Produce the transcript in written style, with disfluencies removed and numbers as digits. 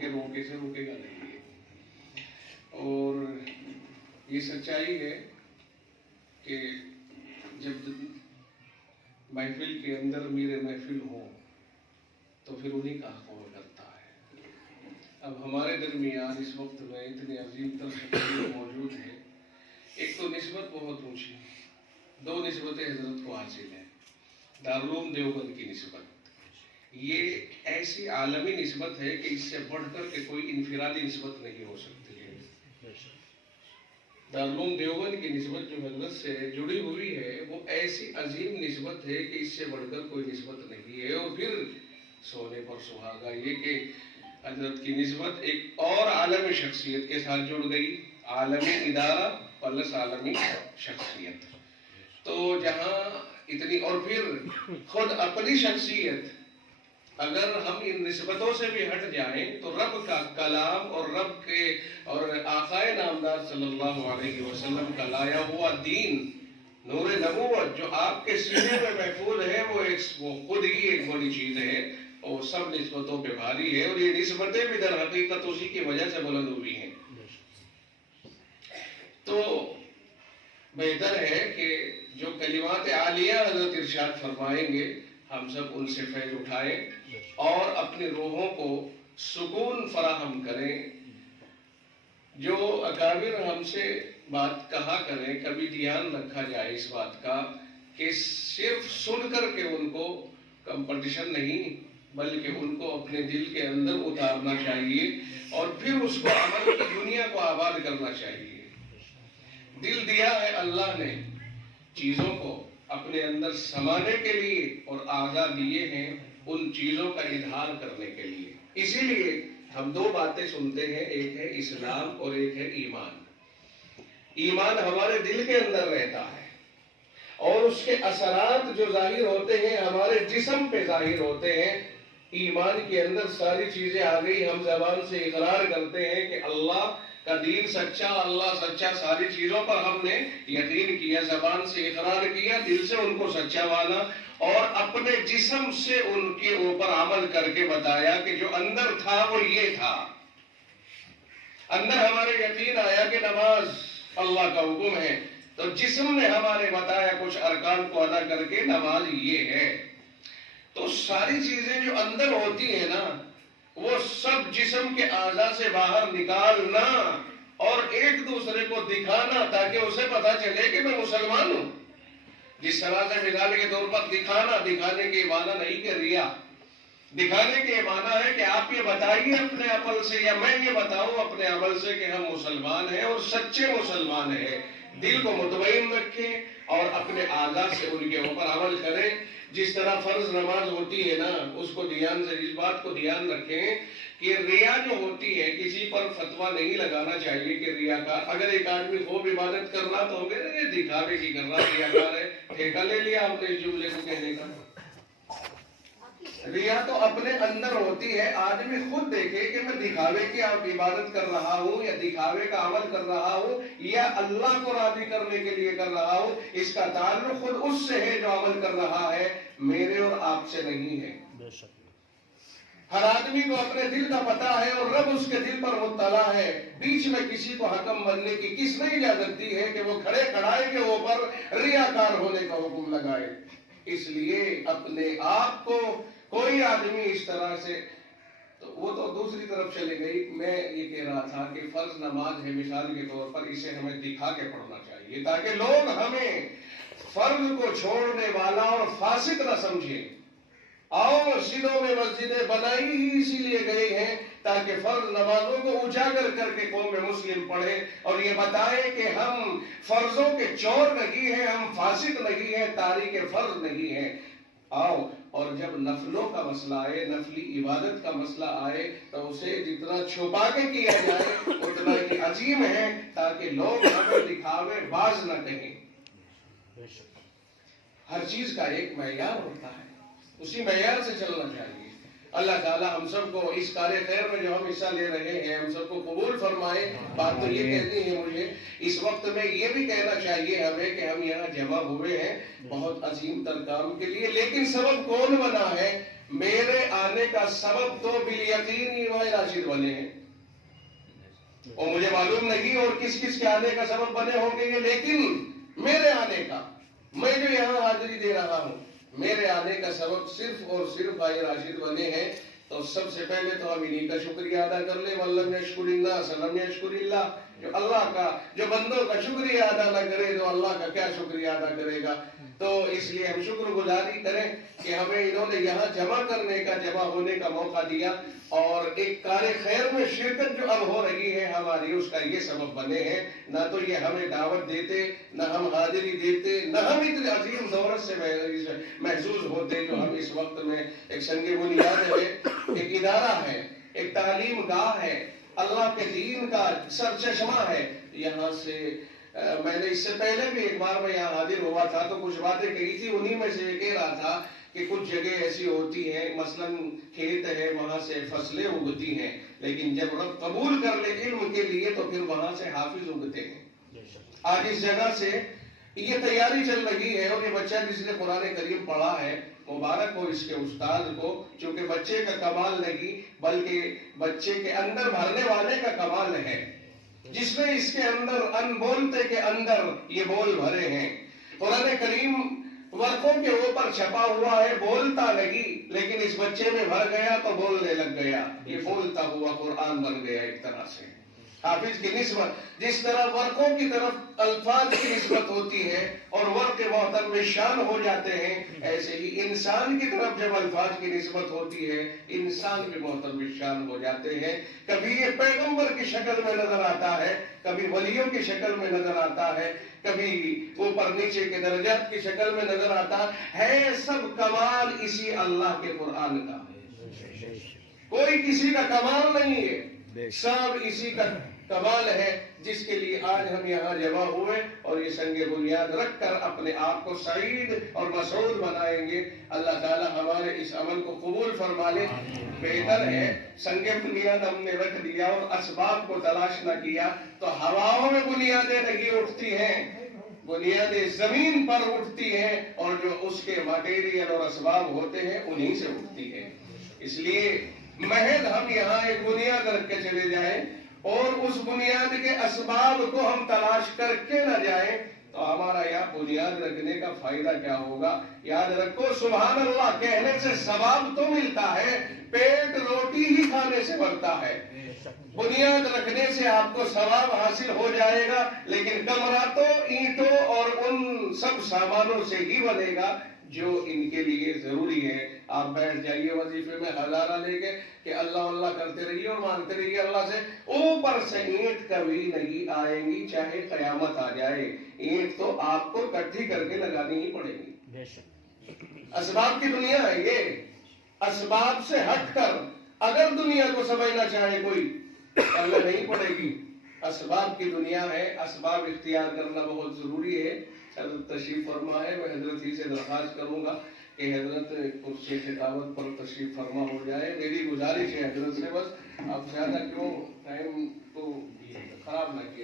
کے रोके से रुकेगा नहीं है। और ये सच्चाई है कि जब महफिल के अंदर मेरे महफिल हो तो फिर उन्हीं का कौल करता है। अब हमारे दरमियान इस वक्त में इतने अजीम तर शख्सियत मौजूद है। एक तो निस्बत बहुत ऊंची, दो निस्बतें हजरत को हासिल है। दारुल उलूम देवबंद की निस्बत, ये ऐसी आलमी निस्बत है कि इससे बढ़कर के कोई इनफिरादी निस्बत नहीं हो सकती है। दारुल उलूम देवबंद की निस्बत जो हजरत से जुड़ी हुई है वो ऐसी अजीम निस्बत है कि इससे बढ़कर कोई निस्बत नहीं है। और फिर सोने पर सुहागा ये कि हजरत की निस्बत एक और आलमी शख्सियत के साथ जुड़ गई, आलमी इदारा प्लस आलमी शख्सियत। तो जहाँ इतनी, और फिर खुद अपनी शख्सियत, अगर हम इन निस्बतों से भी हट जाएं तो रब का कलाम और रब के और आकाए नामदार सल्लल्लाहु अलैहि वसल्लम का लाया हुआ दीन, नूर नबूवत जो आपके सीने में महफूज है, वो खुद ही एक बड़ी चीज है और सब निस्बतों पे भारी है। और ये निस्बतें भी दर हकीकत उसी की वजह से बुलंद हुई हैं। तो बेहतर है कि जो कलिमात आलिया हज़रत इरशाद फरमाएंगे हम सब उनसे फैज़ उठाएं और अपनी रूहों को सुकून फराहम करें। जो अकाबिर हमसे बात कहा करें, कभी ध्यान रखा जाए इस बात का कि सिर्फ सुन कर के उनको कंपटीशन नहीं, बल्कि उनको अपने दिल के अंदर उतारना चाहिए और फिर उसको अमल की दुनिया को आबाद करना चाहिए। दिल दिया है अल्लाह ने चीजों को अपने अंदर समाने के लिए और आज़ा दिए हैं उन चीजों का इजहार करने के लिए। इसीलिए हम दो बातें सुनते हैं, एक है इस्लाम और एक है ईमान। ईमान हमारे दिल के अंदर रहता है और उसके असरात जो जाहिर होते हैं हमारे जिस्म पे जाहिर होते हैं। ईमान के अंदर सारी चीजें आ गई, हम जबान से इकरार करते हैं कि अल्लाह का दीन सच्चा, अल्लाह सच्चा, सारी चीजों पर हमने यकीन किया, जबान से इकरार किया, दिल से उनको सच्चा माना और अपने जिस्म से उनके ऊपर अमल करके बताया कि जो अंदर था वो ये था। अंदर हमारे यकीन आया कि नमाज अल्लाह का हुक्म है, तो जिस्म ने हमारे बताया कुछ अरकान को अदा करके नमाज ये है। तो सारी चीजें जो अंदर होती है ना, वो सब जिस्म के आज़ा से बाहर निकालना और एक दूसरे को दिखाना ताकि उसे पता चले कि मैं मुसलमान हूं। जिस तरह से मिसाल के तौर पर दिखाना, दिखाने के माना नहीं कि रिया, दिखाने के माना है कि आप ये बताइए अपने अमल से या मैं ये बताऊं अपने अमल से कि हम मुसलमान हैं और सच्चे मुसलमान हैं। दिल को मुतमईन रखें और अपने आज़ा से उनके ऊपर अमल करें। जिस तरह फर्ज नमाज होती है ना, उसको ध्यान से इस बात को ध्यान रखें कि रिया जो होती है, किसी पर फतवा नहीं लगाना चाहिए कि रियाकार। अगर एक आदमी खूब इबादत कर रहा तो ये दिखावे की कर रहा, रियाकार है, ठेका ले लिया हमने इस जुमले को कहने का। रिया तो अपने अंदर होती है, आदमी खुद देखे कि मैं दिखावे की आप इबादत कर रहा हूँ या दिखावे का अमल कर रहा हूँ या अल्लाह को राजी करने के लिए कर रहा हूँ। इसका ताल्लुक खुद उससे है जो अमल कर रहा है, मेरे और आपसे नहीं है। हर आदमी को अपने दिल का पता है और रब उसके दिल पर मुत्तला है। बीच में किसी को हकम बनने की किसने इजाजत दी है कि वो खड़े खड़ाए के ऊपर रियाकार होने का हुक्म लगाए। इसलिए अपने आप को कोई आदमी इस तरह से, तो वो तो दूसरी तरफ चले गई। मैं ये कह रहा था कि फर्ज नमाज है मिसाल के तौर पर, इसे हमें दिखा के पढ़ना चाहिए ताकि लोग हमें फर्ज को छोड़ने वाला और फासिक न समझे। आओ मस्जिदों में मस्जिदें बनाई ही इसीलिए गई हैं ताकि फर्ज नमाजों को उजागर करके कौम मुस्लिम पढ़े और ये बताए कि हम फर्जों के चोर नहीं है, हम फासिक नहीं है, तारीख फर्ज नहीं है। आओ, और जब नफलों का मसला आए, नफली इबादत का मसला आए, तो उसे जितना छुपा के किया जाए उतना ही अजीम है ताकि लोग हमें दिखावे बाज न कहें। हर चीज का एक मैयार होता है, उसी मैयार से चलना चाहिए। अल्लाह ताला हम सबको इस कार्य खैर में जो हम हिस्सा ले रहे हैं हम सबको कबूल फरमाए। बात तो ये कहती है मुझे इस वक्त में ये भी कहना चाहिए हमें कि हम यहाँ जमा हुए हैं बहुत अजीम तर काम के लिए, लेकिन सबब कौन बना है? میرے آنے کا سبب تو بالیقین یہ ماہ راشد بنے ہیں، اور مجھے معلوم نہیں اور کس کس کے آنے کا سبب بنے ہوں گے یہ، لیکن میرے آنے کا، میں جو یہاں حاضری دے رہا ہوں، میرے آنے کا سبب صرف اور صرف ماہ راشد بنے ہیں۔ تو سب سے پہلے تو ہم انہی کا شکریہ ادا کر لیں، وَلَّمْ يَشْكُرِ اللَّهَ سَلَمْ يَشْكُرِ اللَّهِ، جو اللہ کا، جو بندوں کا شکریہ ادا نہ کرے تو اللہ کا کیا شکریہ ادا کرے گا؟ تو اس لیے ہم شکر گزاری کریں کہ ہمیں انہوں نے یہاں جمع کرنے کا، جمع ہونے کا موقع دیا، اور ایک کار خیر میں شرکت جو اب ہو رہی ہے ہماری، اس کا یہ سبب بنے ہیں۔ نہ تو یہ ہمیں دعوت دیتے، نہ ہم حاضری دیتے، نہ ہم اتنے عظیم دولت سے محظوظ ہوتے جو ہم اس وقت میں۔ ایک سنگ بنیاد ہے، ایک ادارہ ہے، ایک تعلیم گاہ ہے، اللہ کے دین کا سرچشمہ ہے۔ یہاں سے میں نے اس سے پہلے بھی ایک بار میں یہاں حاضر ہوا تھا تو کچھ باتیں کہی تھی، انہی میں سے کہہ رہا تھا کہ کچھ جگہ ایسی ہوتی ہیں، مثلا کھیت ہے، وہاں سے فصلیں اگتی ہیں، لیکن جب رب قبول کر لے علم کے لیے تو پھر وہاں سے حافظ اگتے ہیں۔ آج اس جگہ سے یہ تیاری چل رہی ہے، اور یہ بچہ جس نے قرآن کریم پڑھا ہے، مبارک ہو اس کے استاد کو، چونکہ بچے کا کمال نہیں بلکہ بچے کے اندر بھرنے والے کا کمال ہے، جس نے اس کے اندر ان بولتے کے اندر یہ بول بھرے ہیں۔ قرآن کریم ورقوں کے اوپر چھپا ہوا ہے، بولتا نہیں، لیکن اس بچے میں بھر گیا تو بولنے لگ گیا، یہ بولتا ہوا قرآن بن گیا ایک طرح سے۔ حافظ کی نسبت جس طرح ورقوں کی طرف الفاظ کی نسبت ہوتی ہے اور ورق محترم شان ہو جاتے ہیں، ایسے ہی انسان کی طرف جب الفاظ کی نسبت ہوتی ہے، انسان بھی محترم شان ہو جاتے ہیں۔ کبھی یہ پیغمبر کی شکل میں نظر آتا ہے، کبھی ولیوں کی شکل میں نظر آتا ہے، کبھی اوپر نیچے کے درجات کی شکل میں نظر آتا ہے۔ سب کمال اسی اللہ کے قرآن کا ہے، کوئی کسی کا کمال نہیں ہے، سب اسی کا کمال ہے، جس کے لیے آج ہم یہاں جمع ہوئے اور یہ سنگ بنیاد رکھ کر اپنے آپ کو سعید اور مسعود بنائیں گے۔ اللہ تعالی ہمارے اس عمل کو قبول فرما لے۔ بہتر ہے سنگ بنیاد ہم نے رکھ دیا اور اسباب کو تلاش نہ کیا تو ہواؤں میں بنیادیں نہیں اٹھتی ہیں، بنیادیں زمین پر اٹھتی ہیں، اور جو اس کے مٹیریل اور اسباب ہوتے ہیں انہی سے اٹھتی ہیں۔ اس لیے محض ہم یہاں ایک بنیاد رکھ کے چلے جائیں اور اس بنیاد کے اسباب کو ہم تلاش کر کے نہ جائیں تو ہمارا یہاں بنیاد رکھنے کا فائدہ کیا ہوگا؟ یاد رکھو سبحان اللہ کہنے سے ثواب تو ملتا ہے، پیٹ روٹی ہی کھانے سے بھرتا ہے۔ بنیاد رکھنے سے آپ کو ثواب حاصل ہو جائے گا، لیکن کمرہ تو اینٹوں اور ان سب سامانوں سے ہی بنے گا جو ان کے لیے ضروری ہے۔ آپ بیٹھ جائیے وظیفے میں ہزارہ لے کے کہ اللہ اللہ کرتے رہیے اور مانگتے رہیے اللہ سے، اوپر سے اینٹ کبھی نہیں آئیں گی چاہے قیامت آ جائے، اینٹ تو آپ کو کٹھی کر کے لگانی ہی پڑے گی۔ اسباب کی دنیا ہے یہ، اسباب سے ہٹ کر اگر دنیا کو سمجھنا چاہے کوئی پہلے نہیں پڑے گی۔ اسباب کی دنیا ہے، اسباب اختیار کرنا بہت ضروری ہے۔ حضرت تشریف فرما ہے، میں حضرت ہی سے درخواست کروں گا کہ حضرت کرسی خطابت پر تشریف فرما ہو جائے۔ میری گزارش ہے حضرت سے، بس آپ زیادہ کیوں ٹائم کو خراب نہ کیے۔